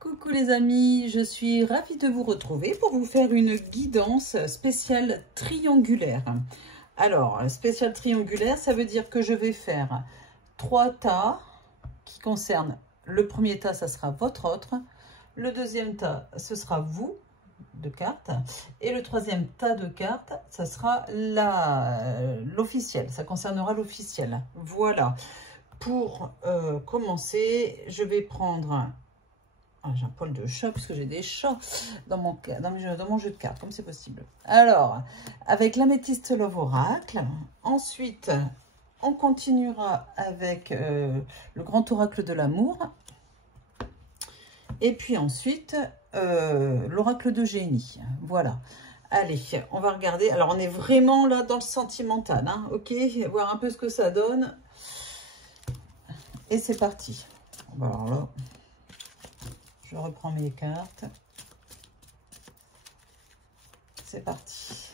Coucou les amis, je suis ravie de vous retrouver pour vous faire une guidance spéciale triangulaire. Alors, spéciale triangulaire, ça veut dire que je vais faire 3 tas qui concernent le premier tas, ça sera votre autre. Le deuxième tas, ce sera vous de cartes. Et le troisième tas de cartes, ça sera l'officiel, ça concernera l'officiel. Voilà. Pour commencer, je vais prendre... Ah, j'ai un poil de chat puisque j'ai des chats dans mon jeu de cartes, comme c'est possible. Alors, avec l'améthyste Love Oracle. Ensuite, on continuera avec le grand oracle de l'amour. Et puis ensuite, l'oracle de génie. Voilà. Allez, on va regarder. Alors, on est vraiment là dans le sentimental, hein, ok? Voir un peu ce que ça donne. Et c'est parti. Alors là... Je reprends mes cartes. C'est parti.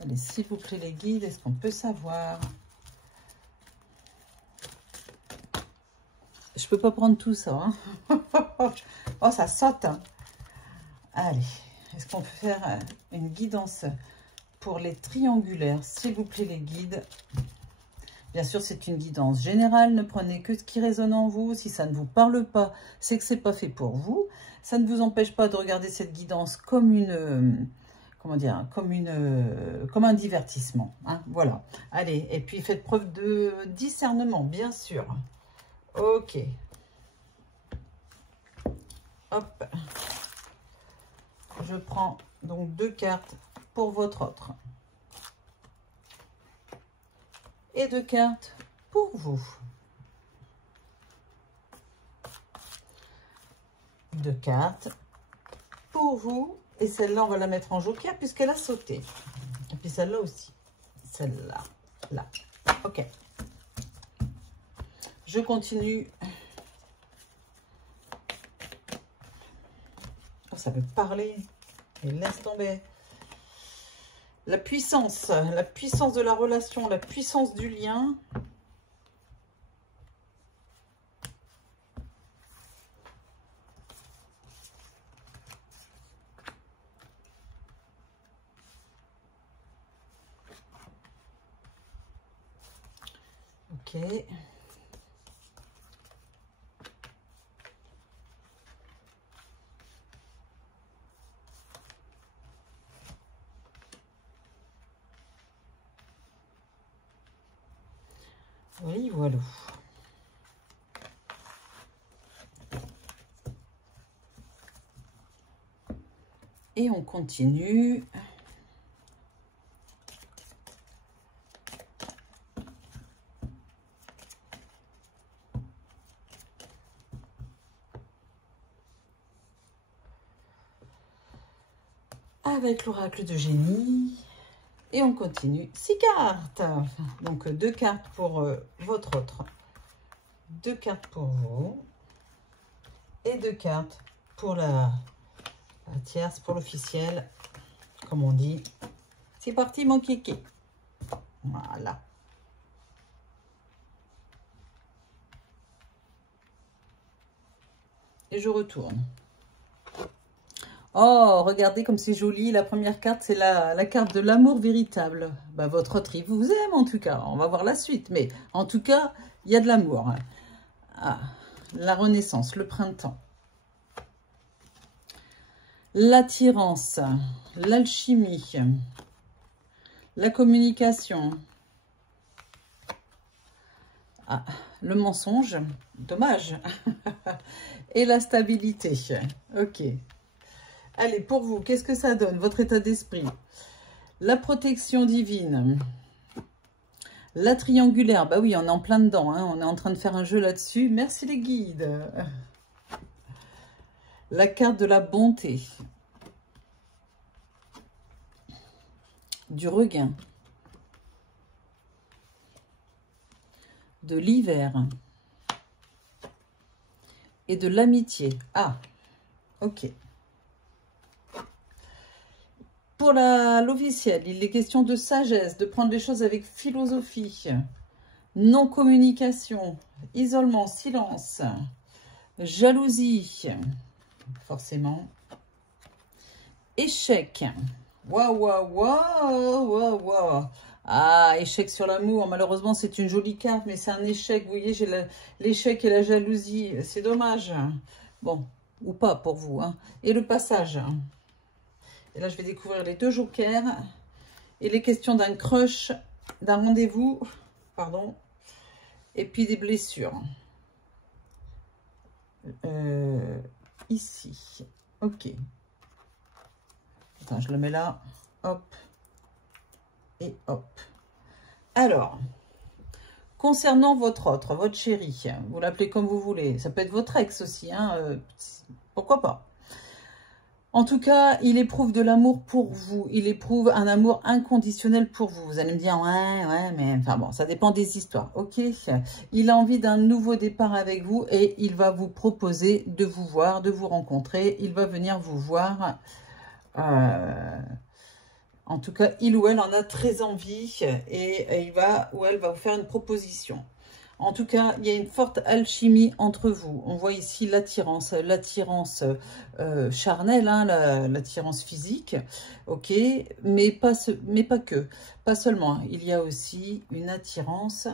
Allez, s'il vous plaît, les guides, est-ce qu'on peut savoir? Je peux pas prendre tout ça. Hein. Oh, ça saute. Hein. Allez, est-ce qu'on peut faire une guidance pour les triangulaires? S'il vous plaît, les guides. Bien sûr, c'est une guidance générale. Ne prenez que ce qui résonne en vous. Si ça ne vous parle pas, c'est que c'est pas fait pour vous. Ça ne vous empêche pas de regarder cette guidance comme une, comment dire, comme un divertissement. Hein, voilà. Allez, et puis faites preuve de discernement, bien sûr. Ok. Hop. Je prends donc 2 cartes pour votre autre. Et 2 cartes pour vous. 2 cartes pour vous. Et celle-là, on va la mettre en joker puisqu'elle a sauté. Et puis celle-là aussi. Celle-là. Là. Ok. Je continue. Oh, ça veut parler. Et laisse tomber. La puissance de la relation, la puissance du lien. Ok. Oui, voilà. Et on continue. Avec l'oracle de génie. Et on continue. 6 cartes. Donc 2 cartes pour votre autre. 2 cartes pour vous. Et 2 cartes pour la tierce, pour l'officiel. Comme on dit. C'est parti mon kiki. Voilà. Et je retourne. Oh, regardez comme c'est joli. La première carte, c'est la carte de l'amour véritable. Bah, votre autre, il vous aime en tout cas. On va voir la suite. Mais en tout cas, il y a de l'amour. Ah, la renaissance, le printemps. L'attirance, l'alchimie, la communication. Ah, le mensonge, dommage. Et la stabilité. Ok. Allez, pour vous, qu'est-ce que ça donne, votre état d'esprit? La protection divine. La triangulaire. Bah oui, on est en plein dedans. Hein, on est en train de faire un jeu là-dessus. Merci les guides. La carte de la bonté. Du regain. De l'hiver. Et de l'amitié. Ah, ok. Pour l'officiel, il est question de sagesse, de prendre les choses avec philosophie, non-communication, isolement, silence, jalousie, forcément. Échec. Waouh, waouh, waouh, waouh, waouh. Ah, échec sur l'amour. Malheureusement, c'est une jolie carte, mais c'est un échec. Vous voyez, j'ai l'échec et la jalousie. C'est dommage. Bon, ou pas pour vous. Hein. Et le passage. Et là, je vais découvrir les 2 jokers. Et les questions d'un crush, d'un rendez-vous. Pardon. Et puis des blessures. Ici. Ok. Attends, je le mets là. Hop. Et hop. Alors, concernant votre chéri, vous l'appelez comme vous voulez. Ça peut être votre ex aussi. Hein, pourquoi pas. En tout cas, il éprouve de l'amour pour vous. Il éprouve un amour inconditionnel pour vous. Vous allez me dire, ouais, mais enfin bon, ça dépend des histoires. Ok. Il a envie d'un nouveau départ avec vous et il va vous proposer de vous voir, de vous rencontrer. Il va venir vous voir. En tout cas, il ou elle en a très envie et il va ou elle va vous faire une proposition. En tout cas, il y a une forte alchimie entre vous. On voit ici l'attirance charnelle, hein, l'attirance physique, ok, mais pas que, pas seulement. Il y a aussi une attirance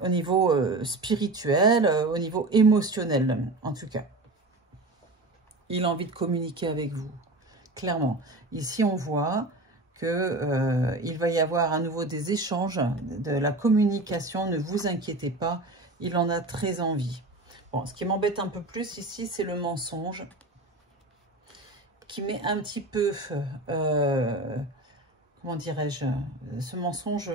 au niveau spirituel, au niveau émotionnel, en tout cas. Il a envie de communiquer avec vous, clairement. Ici, on voit que il va y avoir à nouveau des échanges, de la communication. Ne vous inquiétez pas, il en a très envie. Bon, ce qui m'embête un peu plus ici, c'est le mensonge qui met un petit peu, comment dirais-je, ce mensonge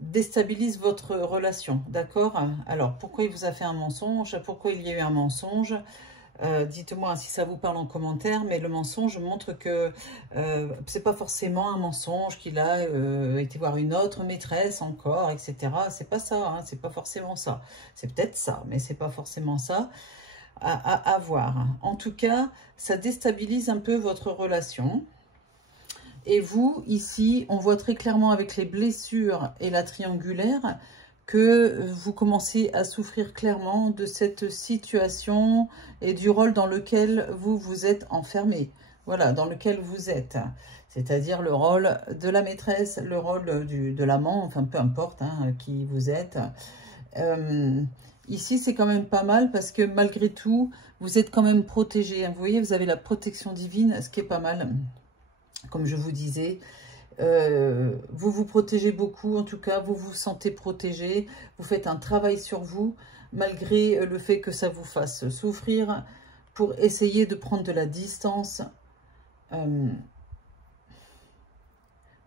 déstabilise votre relation, d'accord? Alors, pourquoi il vous a fait un mensonge? Pourquoi il y a eu un mensonge? Dites-moi si ça vous parle en commentaire, mais le mensonge montre que c'est pas forcément un mensonge qu'il a été voir une autre maîtresse encore, etc. C'est pas ça, hein, c'est pas forcément ça. C'est peut-être ça, mais c'est pas forcément ça à voir. En tout cas, ça déstabilise un peu votre relation. Et vous, ici, on voit très clairement avec les blessures et la triangulaire que vous commencez à souffrir clairement de cette situation et du rôle dans lequel vous vous êtes enfermé. Voilà, dans lequel vous êtes. C'est-à-dire le rôle de la maîtresse, le rôle de l'amant, enfin peu importe hein, qui vous êtes. Ici, c'est quand même pas mal parce que malgré tout, vous êtes quand même protégé. Vous voyez, vous avez la protection divine, ce qui est pas mal. Comme je vous disais, vous vous protégez beaucoup, en tout cas, vous vous sentez protégé, vous faites un travail sur vous, malgré le fait que ça vous fasse souffrir, pour essayer de prendre de la distance.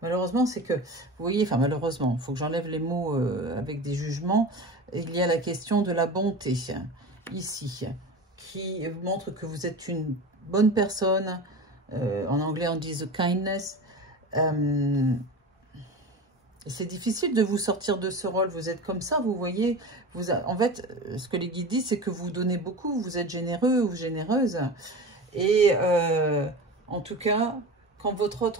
Malheureusement, c'est que, vous voyez, enfin malheureusement, il faut que j'enlève les mots avec des jugements, il y a la question de la bonté, ici, qui montre que vous êtes une bonne personne. En anglais, on dit the kindness. C'est difficile de vous sortir de ce rôle. Vous êtes comme ça, vous voyez. En fait, ce que les guides disent, c'est que vous donnez beaucoup. Vous êtes généreux ou généreuse. Et en tout cas, quand votre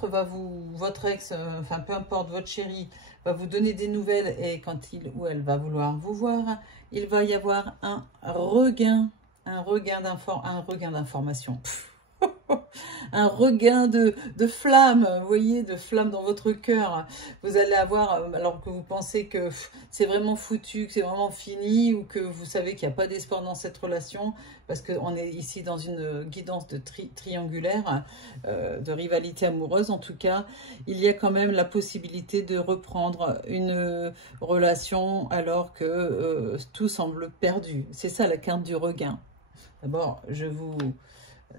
ex, enfin peu importe, votre chéri, va vous donner des nouvelles et quand il ou elle va vouloir vous voir, il va y avoir un regain d'information. Un regain de flamme, vous voyez, de flamme dans votre cœur. Vous allez avoir, alors que vous pensez que c'est vraiment foutu, que c'est vraiment fini, ou que vous savez qu'il n'y a pas d'espoir dans cette relation, parce qu'on est ici dans une guidance de triangulaire, de rivalité amoureuse en tout cas, il y a quand même la possibilité de reprendre une relation alors que tout semble perdu. C'est ça la carte du regain. D'abord, je vous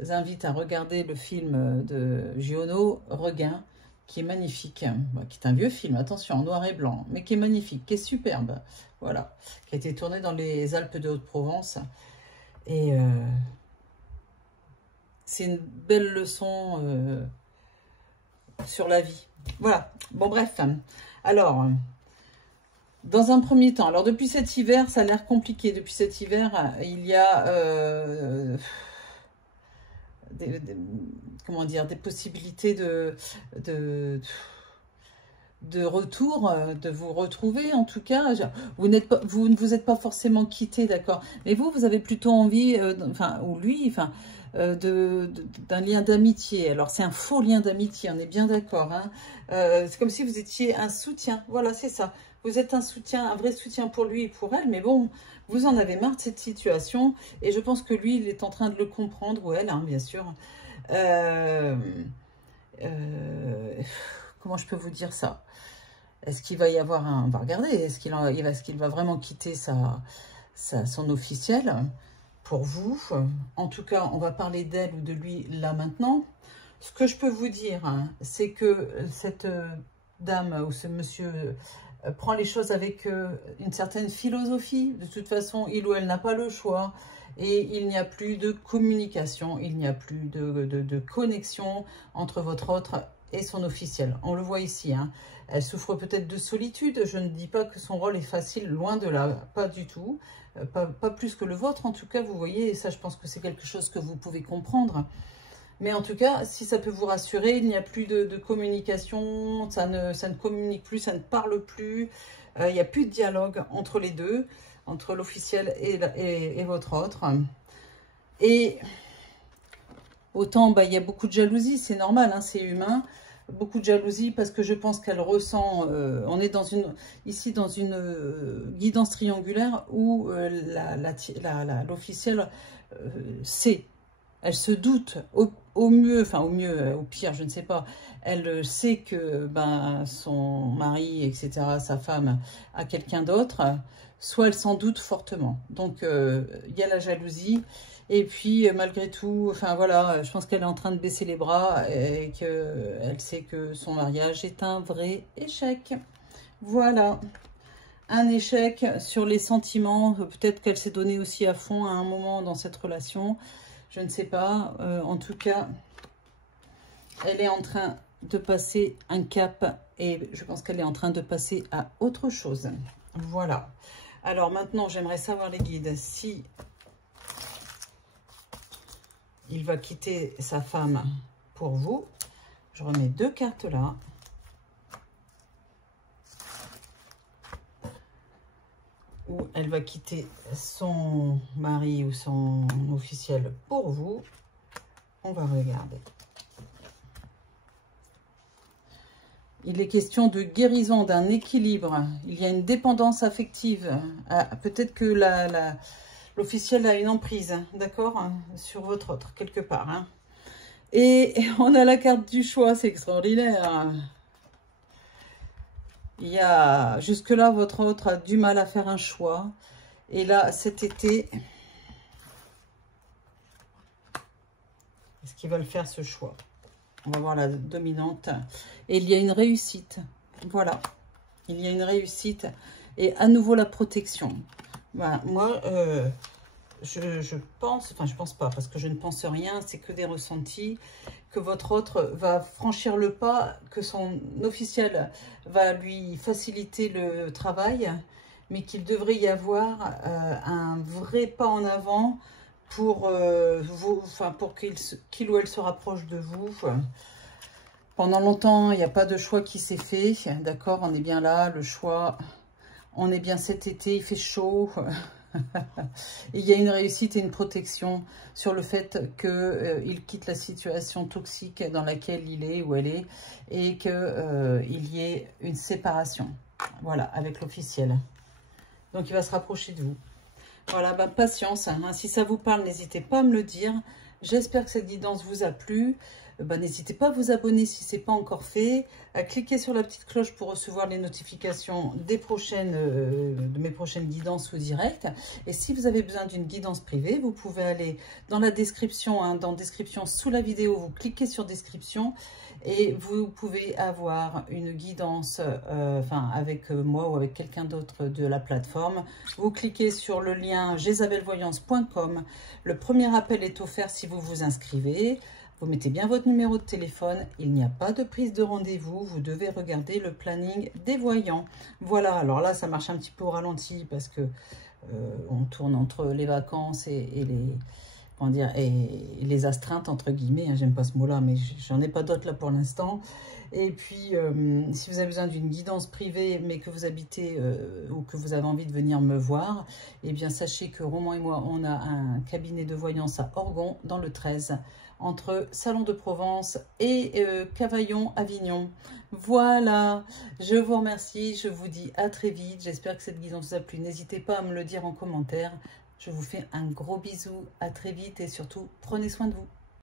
invite à regarder le film de Giono, Regain, qui est magnifique, qui est un vieux film, attention, en noir et blanc, mais qui est magnifique, qui est superbe, voilà, qui a été tourné dans les Alpes de Haute-Provence, et c'est une belle leçon sur la vie. Voilà, bon bref, alors... Dans un premier temps, alors depuis cet hiver, ça a l'air compliqué. Depuis cet hiver, il y a comment dire, des possibilités de de retour, de vous retrouver en tout cas. Vous ne vous êtes pas forcément quitté, d'accord, mais vous avez plutôt envie, enfin, ou lui, enfin, d'un lien d'amitié. Alors c'est un faux lien d'amitié, on est bien d'accord, hein. C'est comme si vous étiez un soutien, voilà, c'est ça. Vous êtes un soutien, un vrai soutien pour lui et pour elle, mais bon, vous en avez marre de cette situation, et je pense que lui, il est en train de le comprendre, ou elle, hein, bien sûr. Comment je peux vous dire ça? Est-ce qu'il va y avoir un... On va regarder, est-ce qu'il va vraiment quitter son officiel pour vous? En tout cas, on va parler d'elle ou de lui là maintenant. Ce que je peux vous dire, hein, c'est que cette dame ou ce monsieur prend les choses avec une certaine philosophie. De toute façon, il ou elle n'a pas le choix. Et il n'y a plus de communication, il n'y a plus de connexion entre votre autre et son officiel. On le voit ici, hein. Elle souffre peut-être de solitude. Je ne dis pas que son rôle est facile, loin de là, pas du tout. Pas plus que le vôtre, en tout cas, vous voyez. Et ça, je pense que c'est quelque chose que vous pouvez comprendre. Mais en tout cas, si ça peut vous rassurer, il n'y a plus de communication, ça ne communique plus, ça ne parle plus. Il n'y a plus de dialogue entre les deux, entre l'officiel et votre autre. Et autant, il y a beaucoup de jalousie, c'est normal, hein, c'est humain. Beaucoup de jalousie parce que je pense qu'elle ressent, on est ici dans une guidance triangulaire où l'officiel sait. Elle se doute, au mieux, enfin au mieux, au pire, je ne sais pas. Elle sait que son mari, etc., sa femme, a quelqu'un d'autre. Soit elle s'en doute fortement. Donc, il y a la jalousie. Et puis, malgré tout, enfin voilà, je pense qu'elle est en train de baisser les bras et qu'elle sait que son mariage est un vrai échec. Voilà. Un échec sur les sentiments. Peut-être qu'elle s'est donnée aussi à fond à un moment dans cette relation. Je ne sais pas. En tout cas, elle est en train de passer un cap et je pense qu'elle est en train de passer à autre chose. Voilà. Alors maintenant, j'aimerais savoir les guides si il va quitter sa femme pour vous. Je remets 2 cartes là. Ou elle va quitter son mari ou son officiel pour vous. On va regarder. Il est question de guérison, d'un équilibre. Il y a une dépendance affective. Peut-être que l'officiel a une emprise, d'accord, sur votre autre, quelque part. Hein. Et on a la carte du choix, c'est extraordinaire. Il y a, jusque-là, votre autre a du mal à faire un choix. Et là, cet été, est-ce qu'il va le faire, ce choix? On va voir la dominante. Et il y a une réussite. Voilà. Il y a une réussite. Et à nouveau, la protection. Voilà. Moi, je pense, enfin, je pense pas, parce que je ne pense rien, c'est que des ressentis, que votre autre va franchir le pas, que son officiel va lui faciliter le travail, mais qu'il devrait y avoir un vrai pas en avant pour vous, enfin, pour qu'il ou elle se rapproche de vous. Pendant longtemps, il n'y a pas de choix qui s'est fait, d'accord, on est bien là, le choix, on est bien cet été, il fait chaud. Il y a une réussite et une protection sur le fait qu'il quitte la situation toxique dans laquelle il est ou elle est et qu'il y ait une séparation, voilà, avec l'officiel. Donc, il va se rapprocher de vous. Voilà, patience. Hein. Si ça vous parle, n'hésitez pas à me le dire. J'espère que cette guidance vous a plu. N'hésitez pas à vous abonner si ce n'est pas encore fait, à cliquer sur la petite cloche pour recevoir les notifications des de mes prochaines guidances ou directs. Et si vous avez besoin d'une guidance privée, vous pouvez aller dans la description, hein, dans description sous la vidéo, vous cliquez sur description et vous pouvez avoir une guidance avec moi ou avec quelqu'un d'autre de la plateforme. Vous cliquez sur le lien jezabelvoyance.com. Le premier appel est offert si vous vous inscrivez. Vous mettez bien votre numéro de téléphone, il n'y a pas de prise de rendez-vous, vous devez regarder le planning des voyants. Voilà, alors là, ça marche un petit peu au ralenti parce que on tourne entre les vacances et comment dire, et les astreintes, entre guillemets, hein, j'aime pas ce mot-là, mais j'en ai pas d'autres là pour l'instant. Et puis, si vous avez besoin d'une guidance privée, mais que vous habitez ou que vous avez envie de venir me voir, eh bien, sachez que Roman et moi, on a un cabinet de voyance à Orgon, dans le 13, entre Salon de Provence et Cavaillon, Avignon. Voilà, je vous remercie, je vous dis à très vite. J'espère que cette guidance vous a plu. N'hésitez pas à me le dire en commentaire. Je vous fais un gros bisou, à très vite et surtout, prenez soin de vous.